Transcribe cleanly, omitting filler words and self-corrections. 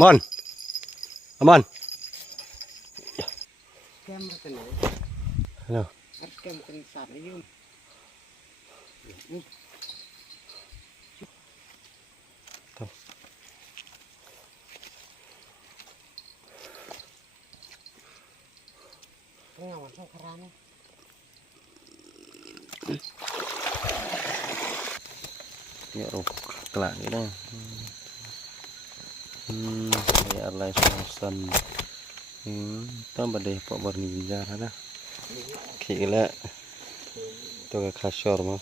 มอนมอนแก้มมันเป็นไหน เนาะ อัดแก้มเป็นสัตว์อายุเงาเท่าครานเนี่ยเรากลางนี่นะนี่อะไรสันต้องบัดเดย์ปอบริญญาแล้วนะขี้แล้วตัวกับคาชอร์มั้ง